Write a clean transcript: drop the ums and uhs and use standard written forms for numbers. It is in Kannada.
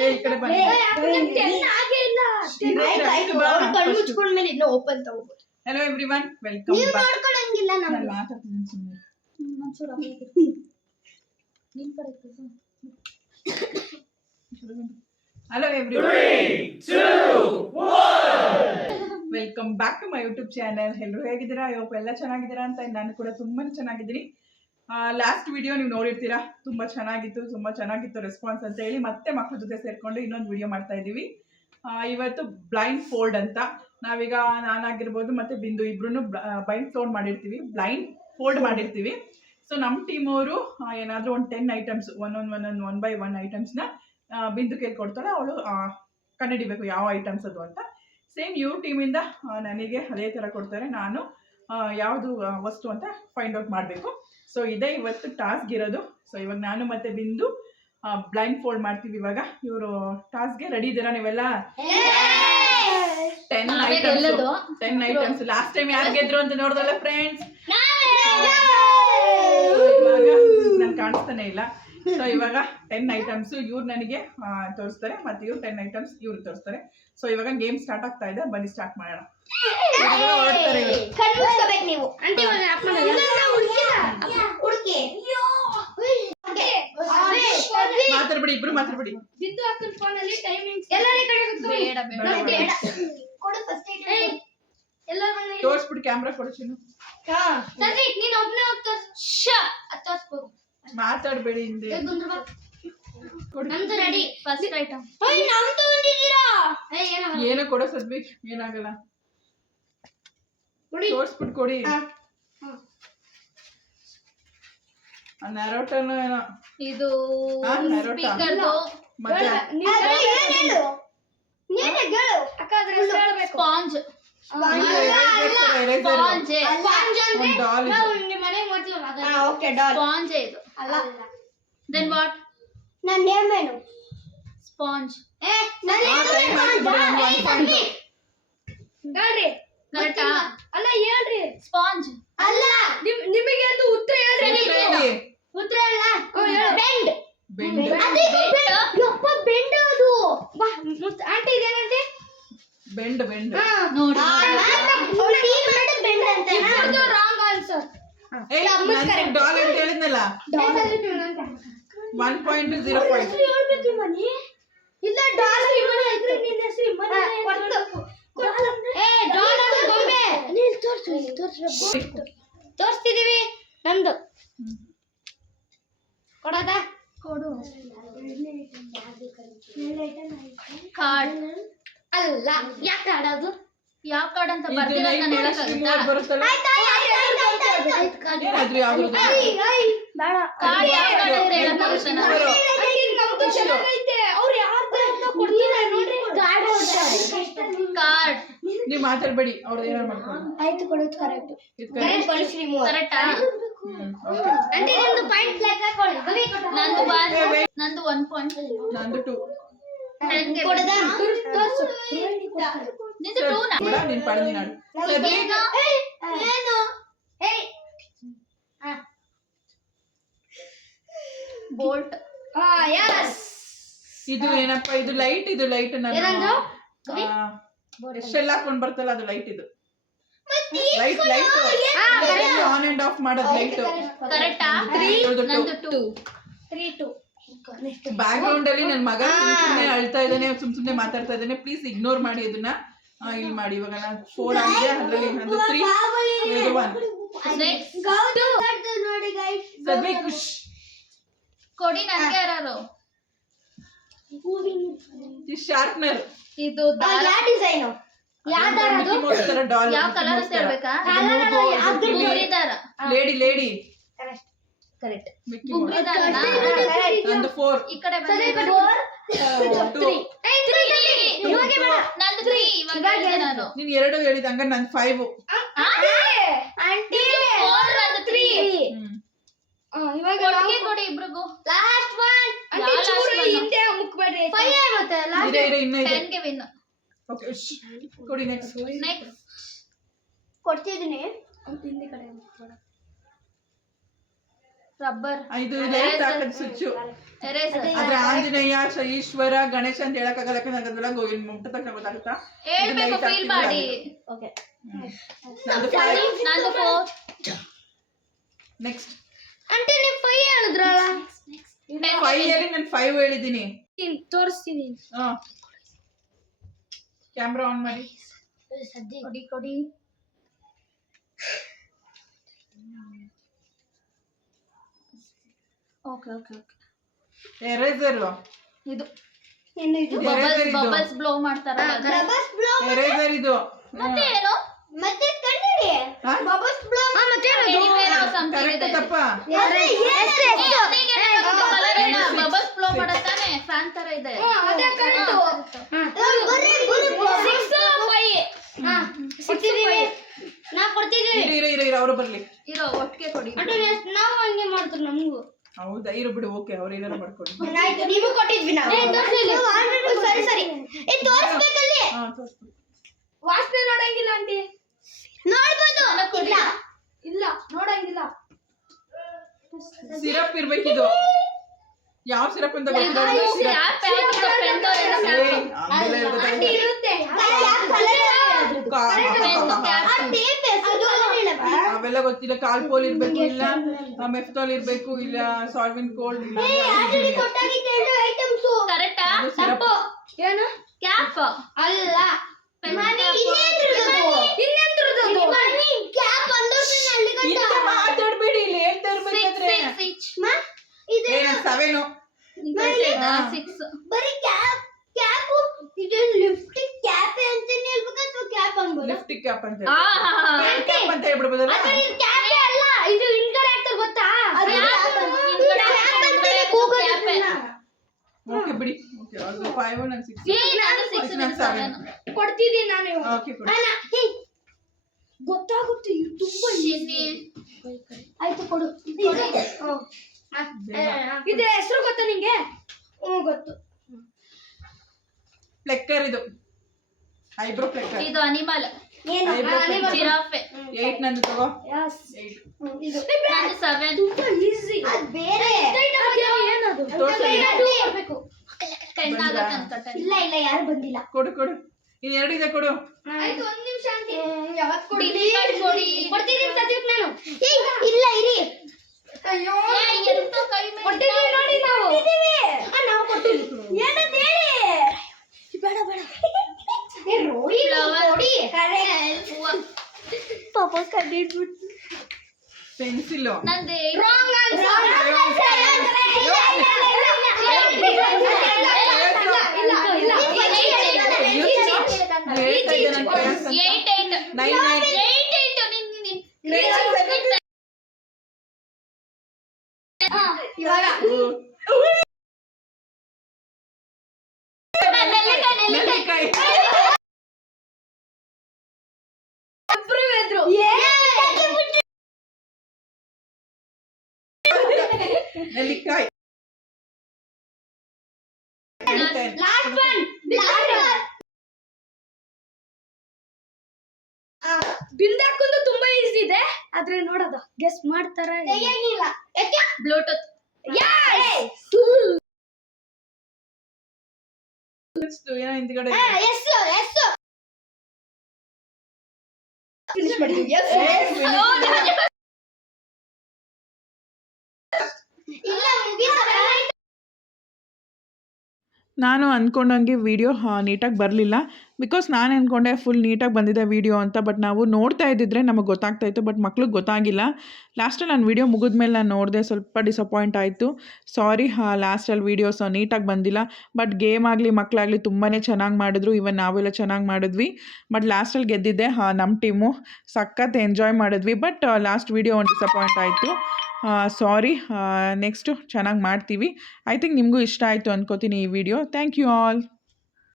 ಈ ಕಡೆ ಬನ್ನಿ. Hello everyone, welcome back. ನಾನು ಮಾತಾಡ್ತಿದ್ದೀನಿ ಸುಮ್ಮನೆ. Hello everyone. 3, 2, 1. Welcome back to my YouTube channel. ಎಲ್ಲರೂ ಹೇಗಿದ್ದೀರಾ? ಅಯ್ಯೋ ಎಲ್ಲ ಚೆನ್ನಾಗಿದ್ದೀರಾ ಅಂತ ನಾನು ಕೂಡ ತುಂಬಾ ಚೆನ್ನಾಗಿದ್ದೀನಿ. ಲಾಸ್ಟ್ ವಿಡಿಯೋ ನೀವು ನೋಡಿರ್ತೀರಾ, ತುಂಬಾ ಚೆನ್ನಾಗಿತ್ತು ರೆಸ್ಪಾನ್ಸ್ ಅಂತ ಹೇಳಿ ಮತ್ತೆ ಮಕ್ಕಳ ಜೊತೆ ಸೇರ್ಕೊಂಡು ಇನ್ನೊಂದು ವಿಡಿಯೋ ಮಾಡ್ತಾ ಇದ್ದೀವಿ. ಇವತ್ತು ಬ್ಲೈಂಡ್ ಫೋಲ್ಡ್ ಅಂತ. ನಾವೀಗ ನಾನಾಗಿರ್ಬೋದು ಮತ್ತೆ ಬಿಂದು ಇಬ್ರು ಬ್ಲೈಂಡ್ ಫೋಲ್ಡ್ ಮಾಡಿರ್ತೀವಿ. ಸೊ ನಮ್ಮ ಟೀಮ್ ಅವರು ಏನಾದರೂ ಒಂದು 10 ಐಟಮ್ಸ್ ಒನ್ ಬೈ ಒನ್ ಐಟಮ್ಸ್ನ ಬಿಂದು ಕೇಳಿ ಕೊಡ್ತಾಳೆ. ಅವಳು ಕಂಡುಹಿಡಿಬೇಕು ಯಾವ ಐಟಮ್ಸ್ ಅದು ಅಂತ. ಸೇಮ್ ಇವ್ರ ಟೀಮಿಂದ ನನಗೆ ಅದೇ ಥರ ಕೊಡ್ತಾರೆ. ನಾನು ಯಾವುದು ವಸ್ತು ಅಂತ ಫೈಂಡ್ ಔಟ್ ಮಾಡಬೇಕು. ಸೊ ಇದೇ ಇವತ್ತು ಟಾಸ್ಕ್ ಇರೋದು. ಸೊ ಇವಾಗ ನಾನು ಮತ್ತೆ ಬಿಂದು ಬ್ಲೈಂಡ್ ಫೋಲ್ಡ್ ಮಾಡ್ತೀವಿ. ಇವಾಗ ಇವರು ಟಾಸ್ಕ್ಗೆ ರೆಡಿ ಇದ್ದೀರಾ ನೀವೆಲ್ಲ? 10 ಐಟಮ್ಸ್. ಲಾಸ್ಟ್ ಟೈಮ್ ಯಾರು ಗೆದ್ರು ಅಂತ ನೋಡ್ದಲ್ಲ ಫ್ರೆಂಡ್ಸ್? ಇವಾಗ ನಾನು ಕಾಣಿಸ್ತಾನೆ ಇಲ್ಲ. ಸೊ ಇವಾಗ 10 ಐಟಮ್ಸ್ ಇವ್ರು ನನಗೆ ತೋರಿಸ್ತಾರೆ, ಮತ್ತೆ ಇವ್ರು 10 ಐಟಮ್ಸ್ ಇವ್ರು ತೋರಿಸ್ತಾರೆ. ಸೊ ಇವಾಗ ಗೇಮ್ ಸ್ಟಾರ್ಟ್ ಆಗ್ತಾ ಇದೆ, ಬನ್ನಿ ಸ್ಟಾರ್ಟ್ ಮಾಡೋಣ. ಮಾತಾಡ್ಬಿಡಿ, ಇಬ್ರು ಮಾತಾಡ್ಬಿಡಿ. ತೋರಿಸ್ಬಿಡಿ, ಕ್ಯಾಮ್ರಾ ಕೊಡ್ತೀನಿ. ಮಾತಾಡ್ಬೇಡಿ ಹಿಂದೆ. ಏನೋ ಕೊಡೋ ಸದ್ವಿ, ಏನಾಗಲ್ಲ. ತೋರಿಸ್ಬಿಟ್ಟು ಕೊಡಿ. ನರೋಟನೋ ಏನೋ ಇದು ಸ್ಪಾಂಜ್. Then what? ನನ್ನ ನೇಮ್ ಏನು? Sponge. ಹೇಳ್ರಿ ಕರೆಕ್ಟಾ? ಅಲ್ಲ ಹೇಳ್ರಿ. ಸ್ಪಾಂಜ್ ಅಲ್ಲ, ನಿಮಗೆ ಅದು ಉತ್ತರ ಹೇಳ್ರಿ. ಉತ್ತರ ಅಲ್ಲ, ಬೆಂಡ್. ಯಪ್ಪ ಬೆಂಡ್ ಅದು. ಆಂಟಿ ಇದೇನಂತೆ? ಬೆಂಡ್ ನೋಡಿ. ಬೆಂಡ್ ಅಂತ. ಇದು ರಾಂಗ್ ಆನ್ಸರ್. ಡಾಲ್ ಅಂತ ಹೇಳಿದ್ನಲ್ಲ. 1.0 ಪಾಯಿಂಟ್ ಹೇಳ್ಬೇಕು ಮನಿ. ಇಲ್ಲ ಡಾಲ್ ಮನಿ ಐತ್ರಿ, ನಿನ್ನ ಹೆಸರು ಮನಿ. ಡಾಲ್ ಅಂದ್ರೆ ಗೊಂಬೆ. ನೀನು ತೋರಿಸ್ತಿದೀವಿ. ನಮ್ದು ಕೊಡೋದಾ? ಕೊಡು. ಕಾರ್ಡ್ ಅಲ್ಲ, ಯಾಕೆ ಆಡೋದು? ಯಾವ ಕಾರ್ಡ್ ಅಂತ ಬರ್ದಿರೋದು ನಾನು ಹೇಳಕ್ಕಾಗುತ್ತಾ? ಏನಾದ್ರೂ ಯಾವ್ದು ಬೇಡ. ಕಾರ್ಡ್ ಯಾವ ಕಾರ್ಡ್ ಅಂತ ಹೇಳಕ್ಕಾಗುತ್ತಾ ನಾನು? ಅವ್ರು ಯಾರು ಕಾರ್ಡ್ ನೀವು ಮಾತಾಡ್ಬೇಡಿ, ಅವ್ರದ್ದು ಏನಾರು ಮಾಡ್ಕೊಂಡು. ಆಯ್ತು, ಕೊಡೋದು ಕರೆಕ್ಟ್. ಕರೆಕ್ಟಾ? ಅಂದ್ರೆ ನಿಮ್ದು ಪಾಯಿಂಟ್ ಲೆಕ್ಕ ಕೊಡಿ. ನಂದು 1 ಪಾಯಿಂಟ್. ನಂದು 2. ಕೊಡದಾ? ತೋರಿಸು. ನಿಂದು 2 ನಾ? ನೀನು ಪಡೆದಿ ನಾಡು. ಏನು? ಬೋಲ್ಟ್. ಯಸ್. ಇದು ಏನಪ್ಪ? ಇದು ಲೈಟ್. ಏನಂದ್ರು? ಎಷ್ಟೆಲ್ಲ ಹಾಕೊಂಡು ಬರ್ತಲ್ಲ, ಅದು ಲೈಟ್. ಇದು ಲೈಟ್ ಆನ್ ಅಂಡ್ ಆಫ್ ಮಾಡೋದು ಲೈಟ್. ಕರೆಕ್ಟಾ? ನಂದು 2. 3-2. ಬ್ಯಾಕ್ ಗ್ರೌಂಡ್ ಅಲ್ಲಿ ನನ್ನ ಮಗ ಸುಮ್ಮನೆ ಅಳ್ತಾ ಇದ್ದಾನೆ, ಸುಮ್ಮನೆ ಮಾತಾಡ್ತಾ ಇದ್ದಾನೆ. ಪ್ಲೀಸ್ ಇಗ್ನೋರ್ ಮಾಡಿ ಅದನ್ನ. ಇಲ್ಲಿ ಮಾಡಿ. ಇವಾಗ ನಾನು 4 ಆಗಿದೆ, ಅದರಲ್ಲಿ ನಂದು 3, 1. ನೋಡಿ ಗೈಸ್, ಸದ್ವಿ ಖುಷ್ ಕೊಡಿ ನನಗೆ ಯಾರು. ಶಾರ್ಪ್ನರ್. ಇದು ಯಾವ ಡಿಸೈನ್? ಯಾವ ದಾರ ಅದು? ಯಾವ ಕಲರ್ ಅಂತ ಹೇಳ್ಬೇಕಾ? ಬುಗುರಿ ದಾರ. Lady correct. ಮಿಕ್ಕಿ ಬುಗುರಿ ದಾರನಾ? ನಂದು 4. ಈ ಕಡೆ ಬನ್ನಿ. 2. ನಂದು 3. ಇವಾಗ ಹೇಳಿದೆ ನಾನು. ನೀನು 2 ಹೇಳಿದ, ಹಂಗ ನಂದು 5. ಆಂಟಿ 4 ನಂದು 3. ಇವಾಗ ಕೊಟ್ಟಿಗೆ ಕೊಡಿ ಇಬ್ರಿಗೂ. Last one. ಆಂಟಿ ಚೂರು ಹಿಂದೆ ಮುಕ್ಬೇಡ್ರಿ. 5 ಆಗುತ್ತೆ. ಲಾಸ್ಟ್ ಇನ್ನ ಇದೆ. 10 ಗೆ ವಿನ್. ಓಕೆ, ಕೊಡಿ. ನೆಕ್ಸ್ಟ್ ಕೊಡ್ತಿದ್ದೀನಿ. ಹಿಂದೆ ಕಡೆ ಮುಕ್ಬೇಡ. ರಬ್ಬರ್ ಇದು ಲೈಟ್ ಹಾಕೋದು ಸ್ವಿಚ್. ಎರೇಸರ್ ಆದ್ರೆ ಆಂಜನೇಯ ಈಶ್ವರ ಗಣೇಶ ಅಂತ ಹೇಳಕ್ಕಾಗಲ್ಲ, ಯಾಕಂದ್ರೆ ಅದೆಲ್ಲ ಗೋವಿಂದ ಮುಟ್ಟ ತಕ್ಷಣ ಗೊತ್ತಾಗುತ್ತಾ. ಹೇಳ್ಬೇಕು ಫೀಲ್ ಮಾಡಿ. ಓಕೆ ನಂದು ನಂದು 4. ನೆಕ್ಸ್ಟ್ ಆಂಟಿ ನೀವು 5 ಹೇಳಿದ್ರಲ್ಲ. 5 ಹೇಳಿ ನಾನು 5 ಹೇಳಿದ್ದೀನಿ. ತೋರಿಸ್ತೀನಿ. ಕ್ಯಾಮ್ರಾ ಆನ್ ಮಾಡಿ. ಕೊಡಿ ಓಕೆ ಓಕೆ ಓಕೆ. ಎರೇಸರ್ ಇದು ಏನು ಇದು? ಬಬಲ್ಸ್ ಬ್ಲೋ ಮಾಡ್ತಾರಲ್ಲ ಅದು. ಬಬಲ್ಸ್ ಬ್ಲೋ ಎರೇಸರ್ ಇದು. ಮತ್ತೆ ಏನು ಮತ್ತೆ ಕನ್ನಡಿ ಹಾ? ಬಬಲ್ಸ್ ಬ್ಲೋ ಮತ್ತೆ Anywhere or something ಕರೆಕ್ಟ್ ಇದೆ. ತಪ್ಪ. ಬಬಲ್ಸ್ ಬ್ಲೋ ಮಾಡತ್ತಾನೆ ಫ್ಯಾನ್ ತರ ಇದೆ. ಅದೇ ಕರೆಕ್ಟ್. ಬರಿ 6 5 ನಾ ಕೊಡ್ತಿದ್ದೀನಿ. ಇರು ಅವರು ಬರ್ಲಿ. ಇರೋ ಒಟ್ಟಿಗೆ ಕೊಡಿ. ಆಂಟಿ ನಾವು ಹಂಗೆ ಮಾಡ್ತಾರೆ ನಮಗೂ. ಹೌದಾ, ಇರು ಬಿಡು. ಓಕೆ, ಅವ್ರು ಏನಾರ ಮಾಡ್ಕೊಡಿ. ಆಯ್ತು, ನೀವು ಕೊಟ್ಟಿದ್ವಿ ನಾವು. ಸರಿ ಸರಿ ತೋರಿಸ್ಬೇಕಲ್ಲಿ. ತೋರಿಸ್ಬಿಡು. ವಾಸನೆ ನೋಡಂಗಿಲ್ಲ ಆಂಟಿ. ನೋಡ್ಬೋದು. ಇಲ್ಲ ಇಲ್ಲ ನೋಡಂಗಿಲ್ಲ. ಸಿರಪ್ ಇರ್ಬೇಕಿದು. ಯಾವ ಸಿರಪ್ ಅಂತ ಗೊತ್ತಿಲ್ಲ. ಆಂಟಿ ಇರುತ್ತೆ. ಅವೆಲ್ಲ ಗೊತ್ತಿಲ್ಲ. ಕಾಲ್ಪೋಲ್ ಇರ್ಬೇಕು, ಇಲ್ಲ ಮೆಫ್ತಾಲ್ ಇರ್ಬೇಕು, ಇಲ್ಲ ಸಾಲ್ವೆಂಟ್ ಕೋಲ್ಡ್, ಇಲ್ಲ ಕರೆಕ್ಟಾ? ಸಿರಪ್. ಏನು ಕ್ಯಾಪ್ ಅಲ್ಲ. ಇಂತ ಮಾತಾಡ್ಬೇಡಿ, ಇಲ್ಲಿ ಹೇಳ್ತಾ ಇರ್ಬೇಕಾದ್ರೆ. 7 6 ಬರೀ ಕ್ಯಾಪ್ ಕ್ಯಾಪ್ ಇದು ಲಿಫ್ಟ್ ಕ್ಯಾಪ್ ಅಂತಾನೆ ಹೇಳ್ಬೇಕು ಅಥವಾ ಕ್ಯಾಪ್ ಅನ್ಬೋದು? ಲಿಫ್ಟ್ ಕ್ಯಾಪ್ ಅಂತ ಹೇಳಿ. ಕ್ಯಾಪ್ ಅಂತ ಹೇಳ್ಬಿಡ್ಬೋದಲ್ಲ. ಅದು ಕ್ಯಾಪ್ ಅಲ್ಲ, ಇದು ಹಿಂದ್ಗಡೆ ಆಗ್ತದೆ ಗೊತ್ತಾ? ಅದು ಕ್ಯಾಪ್ ಅಂತಾನೆ ಓಕೆ ಬಿಡಿ. ಓಕೆ, ಅದು 5 ನಾನು 6. ನಾನು 6 ನಾನು 7. ಕೊಡ್ತಿದ್ದೀನಿ ನಾನು ಇವಾಗ. ಓಕೆ ಕೊಡಿ. ಗೊತ್ತಾಗುತ್ತೆ, ಇದು ತುಂಬಾ ಈಸಿ. ಆಯ್ತು ಕೊಡು. ಇದು ಹೆಸರು ಗೊತ್ತಾ ನಿಂಗೆ? ಗೊತ್ತು. ಫ್ಲೆಕ್ಕರ್ ಇದು. ಐಬ್ರೋ ಫ್ಲೆಕ್ಕರ್. ಇದು ಅನಿಮಲ್. ಏನು? ಜಿರಾಫೆ. 8 ನಂದು ತಗೋ. ಯಸ್ 8. ಇದು ನಾನು 7. ತುಂಬಾ ಈಸಿ. ಅದು ಬೇರೆ. ಏನದು? ತೋರ್ಸು. ಕೊಡ್ಬೇಕು. ಕಣ್ಣಾಗತ್ತೆ ಅನ್ಕೊಳ್ತಾರೆ. ಇಲ್ಲ ಇಲ್ಲ ಯಾರು ಬಂದಿಲ್ಲ. ಕೊಡು ಕೊಡು. ಇದು 2 ಇದೆ, ಕೊಡು. ಆಯ್ತು, ಒಂದು ನಿಮಿಷ ಆಂಟಿ. ಯಾವತ್ತು ಕೊಡ್ತೀನಿ? ಕೊಡಿ. ಕೊಡ್ತೀನಿ ಸದ್ಯಕ್ಕೆ ನಾನು. ಇಲ್ಲ ಇರಿ. ಅಯ್ಯೋ ಎಂತ ಕೈ ಮೇಲೆ ಕೊಟ್ಟಿದ್ದೀವಿ ನೋಡಿ ನಾವು. ನಾವು ಕೊಟ್ಟಿದ್ದೀವಿ. ಏನಂತ ಹೇಳಿ? ಬೇಡ ಬೇಡ. ಏ ರೋಡಿ ಕೊಡಿ. ಕರೆಕ್ಟ್. ಪಾಪ ಕಡಿದ್ಬಿಟ್ಟು. ಪೆನ್ಸಿಲ್. ನಂದೆ ರಾಂಗ್ ಆನ್ಸರ್. ಹೇಳ್ತಾ ಇದ್ದೆ ನಾನು ಕ್ಲಾಸ್ ಅಂತ. 8 9 ಇವಾಗ ನೆಲ್ಲಿಕಾಯಿ. ಇಬ್ರು ಎದ್ರು. ನೆಲ್ಲಿಕಾಯಿ. Last one. ಬಿಂದಾಕೊಂದು ತುಂಬಾ ಈಸಿ ಇದೆ, ಆದ್ರೆ ನೋಡೋದು ಗೆಸ್ ಮಾಡ್ತಾರ ತೆಗಿಯಂಗಿಲ್ಲ. ಯಾಕೆ? ಬ್ಲೂಟೂತ್. ಏನೋ ಹಿಂದ್ಗಡೆ ಎಸ್ ಎಸ್ ಫಿನಿಶ್ ಮಾಡಿದ್ವಿ. ಎಸ್ ಇಲ್ಲ ಮುಗಿತಾ. ನಾನು ಅಂದ್ಕೊಂಡಂಗೆ ವೀಡಿಯೋ ನೀಟಾಗಿ ಬರಲಿಲ್ಲ. ಬಿಕಾಸ್ ನಾನು ಅಂದ್ಕೊಂಡೆ ಫುಲ್ ನೀಟಾಗಿ ಬಂದಿದೆ ವೀಡಿಯೋ ಅಂತ. ಬಟ್ ನಾವು ನೋಡ್ತಾ ಇದ್ದಿದ್ರೆ ನಮಗೆ ಗೊತ್ತಾಗ್ತಾಯಿತ್ತು, ಬಟ್ ಮಕ್ಳಿಗೆ ಗೊತ್ತಾಗಿಲ್ಲ. ಲಾಸ್ಟಲ್ಲಿ ನಾನು ವೀಡಿಯೋ ಮುಗಿದ್ಮೇಲೆ ನಾನು ನೋಡಿದೆ, ಸ್ವಲ್ಪ ಡಿಸಪಾಯಿಂಟ್ ಆಯಿತು. ಸಾರಿ, ಲಾಸ್ಟಲ್ಲಿ ವೀಡಿಯೋಸ್ ನೀಟಾಗಿ ಬಂದಿಲ್ಲ. ಬಟ್ ಗೇಮ್ ಆಗಲಿ ಮಕ್ಕಳಾಗಲಿ ತುಂಬಾ ಚೆನ್ನಾಗಿ ಮಾಡಿದ್ರು. ಇವನ್ ನಾವೆಲ್ಲ ಚೆನ್ನಾಗಿ ಮಾಡಿದ್ವಿ. ಬಟ್ ಲಾಸ್ಟಲ್ಲಿ ಗೆದ್ದಿದ್ದೆ ನಮ್ಮ ಟೀಮು. ಸಖತ್ ಎಂಜಾಯ್ ಮಾಡಿದ್ವಿ. ಬಟ್ ಲಾಸ್ಟ್ ವೀಡಿಯೋ ಒಂದು ಡಿಸಪಾಯಿಂಟ್ ಆಯಿತು. ಸಾರಿ, ನೆಕ್ಸ್ಟು ಚೆನ್ನಾಗಿ ಮಾಡ್ತೀವಿ. ಐ ಥಿಂಕ್ ನಿಮಗೂ ಇಷ್ಟ ಆಯಿತು ಅಂದ್ಕೋತೀನಿ ಈ ವಿಡಿಯೋ. Thank you all.